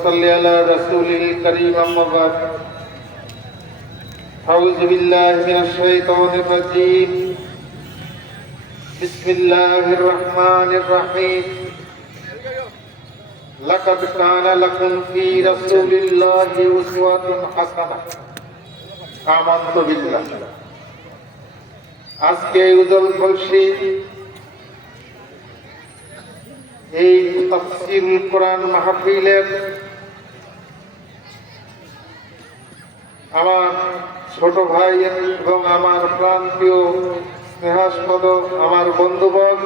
صل على رسوله الكريم أما بعد أعوذ بالله من الشيطان الرجيم بسم الله الرحمن الرحيم لقد كان لكم في رسول الله أسوة حسنة آمنت بالله আজকে উজল ফলসি এই তাফসির কোরআন মাহফিলের আমার ছোট ভাই এবং আমার প্রান্তীয় স্নেহাস্পদ আমার বন্ধুবর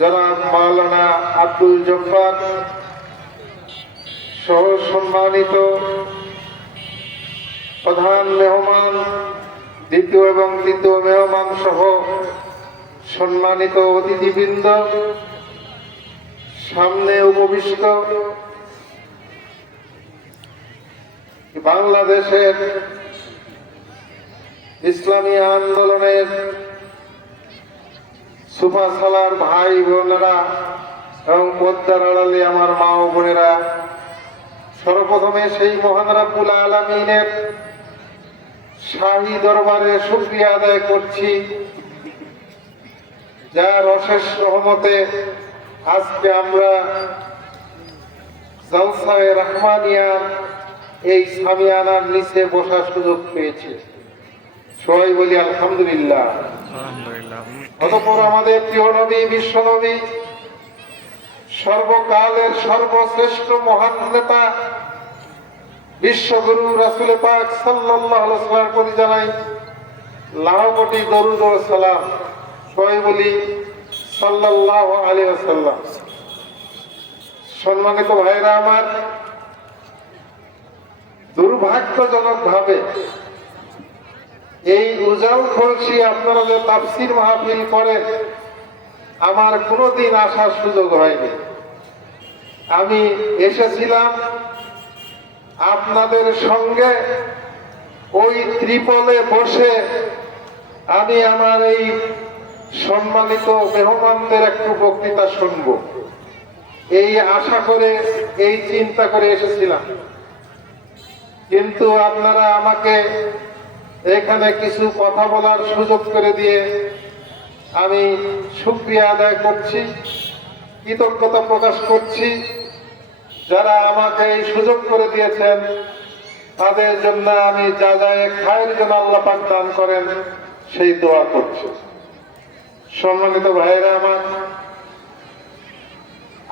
যারা মাওলানা আব্দুল জব্বার, সহ সম্মানিত প্রধান মেহমান, দ্বিতীয় এবং তৃতীয় মেহমান সহ সম্মানিত অতিথিবৃন্দ, সামনে উপবিষ্ট বাংলাদেশের ইসলামী আন্দোলনের সুফা সালার ভাই বোনেরা এবং পদ্মার আড়ালে আমার মা ও বোনেরা, সর্বপ্রথমে সেই মহান রাব্বুল আলমিনের শাহী দরবারে শুক্রিয়া আদায় করছি, যার অশেষ রহমতে আজকে আমরা জলসায় রহমানিয়ার এই সামিয়ানার নিচে বসার সুযোগ পেয়েছে। সবাই বলি আলহামদুলিল্লাহ। অতপর আমাদের প্রিয় নবী বিশ্ব নবী সর্বকালের সর্বশ্রেষ্ঠ মহান নেতা বিশ্বগুরু রাসুল পাক ওয়াসাল্লামের প্রতি জানাই লাখ কোটি দরুদ সালাম। সবাই বলি সাল্লাল্লাহু আলাইহি ওয়াসাল্লাম। সম্মানিত ভাইরা আমার দুর্ভাগ্যজনক ভাবে এই উজাল খলসি আপনারা যে তাফসির মাহফিল করেন, আমার কোনোদিন আসার সুযোগ হয়নি। আমি এসেছিলাম আপনাদের সঙ্গে ওই ত্রিপলে বসে আমি আমার এই সম্মানিত মেহমানদের একটু বক্তৃতা শুনব। এই আশা করে, এই চিন্তা করে এসেছিলাম। কিন্তু আপনারা আমাকে এখানে কিছু কথা বলার সুযোগ করে দিয়ে আমি সুক্রিয়া আদায় করছি, কৃতজ্ঞতা প্রকাশ করছি। যারা আমাকে এই সুযোগ করে দিয়েছেন, তাদের জন্য আমি যা যা খায়ের জন্য আল্লাহ পাক দান করেন, সেই দোয়া করছি। সম্মানিত ভাইয়েরা আমার,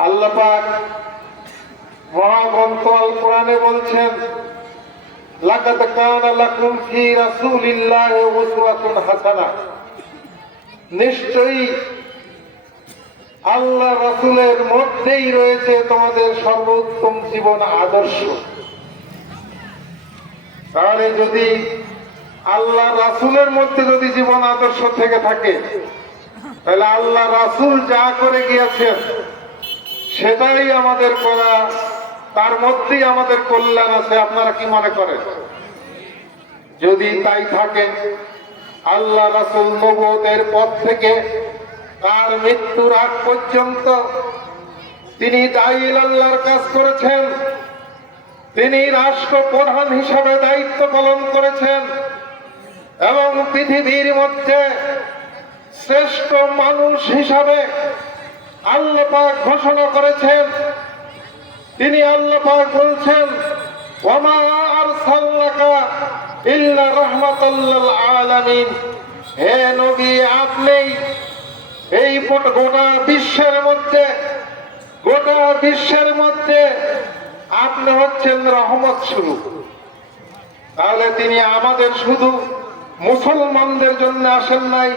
আল্লাহ পাক মহাগ্রন্থ আল কোরআনে বলছেন লাকাদ নিশ্চয়ই আল্লাহ রাসূলের মধ্যেই রয়েছে তোমাদের সর্বোত্তম জীবন আদর্শ। তাহলে যদি আল্লাহ রাসূলের মধ্যে যদি জীবন আদর্শ থেকে থাকে, তাহলে আল্লাহ রাসূল যা করে গিয়েছেন, সেটাই আমাদের করা তার মধ্যেই আমাদের কল্যাণ আছে, আপনারা কি মনে করেন? যদি তাই থাকে, আল্লাহ রাসুল নবতের পথ থেকে তার মৃত্যুর আগ পর্যন্ত তিনি দাইল আল্লাহর কাজ করেছেন। তিনি রাষ্ট্র প্রধান হিসাবে দায়িত্ব পালন করেছেন এবং পৃথিবীর মধ্যে শ্রেষ্ঠ মানুষ হিসাবে আল্লাহ পাক ঘোষণা করেছেন তিনি আল্লাহ বলছেন হে নবী এই গোটা বিশ্বের মধ্যে, গোটা বিশ্বের মধ্যে আপনি হচ্ছেন রহমত শুরু তাহলে তিনি আমাদের শুধু মুসলমানদের জন্য আসেন নাই,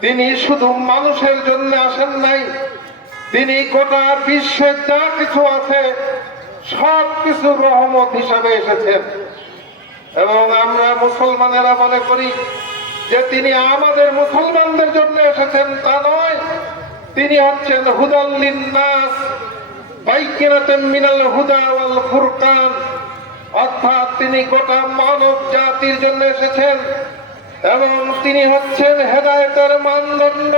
তিনি শুধু মানুষের জন্য আসেন নাই তিনি গোটা বিশ্বে যা কিছু আছে, সব কিছু রহমত হিসাবে এসেছেন। এবং আমরা মুসলমানেরা মনে করি যে তিনি আমাদের মুসলমানদের জন্য এসেছেন, তা নয়। তিনি হচ্ছেন হুদাল্লিন নাস হুদা ফুরকান। অর্থাৎ তিনি গোটা মানব জাতির জন্য এসেছেন এবং তিনি হচ্ছেন হেদায়তের মানদণ্ড।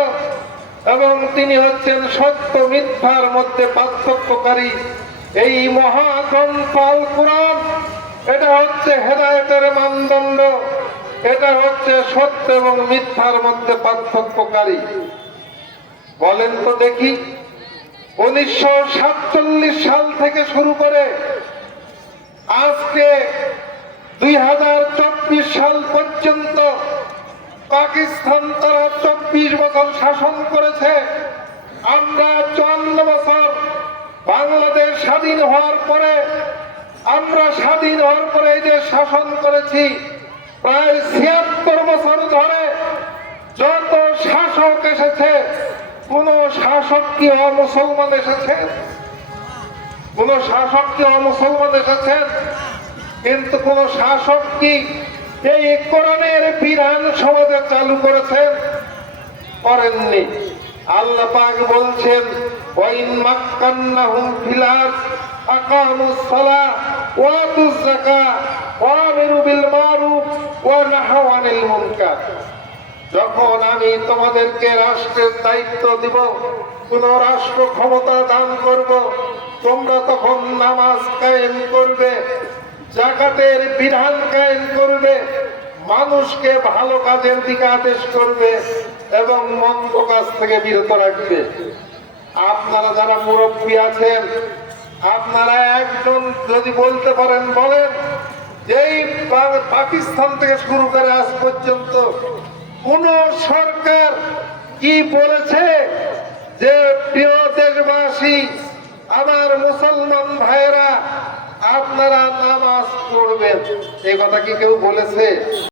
এবং তিনি হচ্ছেন সত্য মিথ্যার মধ্যে পার্থক্যকারী। এই মহাগ্রন্থ আল কোরআন এটা হচ্ছে হেদায়েতের মানদণ্ড, এটা হচ্ছে সত্য এবং মিথ্যার মধ্যে পার্থক্যকারী। বলেন তো দেখি, উনিশশো সাতচল্লিশ সাল থেকে শুরু করে আজকে দুই হাজার চব্বিশ সাল পর্যন্ত পাকিস্তান তারা চব্বিশ বছর শাসন করেছে। আমরা চুয়ান্ন বছর বাংলাদেশ স্বাধীন হওয়ার পরে, আমরা স্বাধীন হওয়ার পরে এই যে শাসন করেছি। প্রায় ছিয়াত্তর বছর ধরে যত শাসক এসেছে, কোন শাসক কি মুসলমান এসেছে? কোন শাসক কি মুসলমান এসেছেন? কিন্তু কোন শাসক কি এই কোরআনের বিধান সমাজে চালু করেছেন, করেননি। আল্লাহ পাক বলছেন, ওয়াইন মাক্কান্নাহুম ফিল আরদ, আকামুস ওয়া আতুজ যাকাহ, ওয়া আমিরু বিল মারুফ, ওয়া নাহাউ আনিল মুনকার। যখন আমি তোমাদেরকে রাষ্ট্রের দায়িত্ব দিব কোন রাষ্ট্র ক্ষমতা দান করব, তোমরা তখন নামাজ কায়েম করবে। জাকাতের বিধান কায়েম করবে, মানুষকে ভালো কাজের দিকে আদেশ করবে এবং মন্দ কাজ থেকে বিরত রাখবে। আপনারা যারা মুরব্বী আছেন, আপনারা একজন যদি বলতে পারেন, বলেন যে এই পাকিস্তান থেকে শুরু করে আজ পর্যন্ত কোন সরকার কি বলেছে যে প্রিয় দেশবাসী, আমার মুসলমান ভাইয়েরা আপনারা নামাজ পড়বেন। এই কথা কি কেউ বলেছে?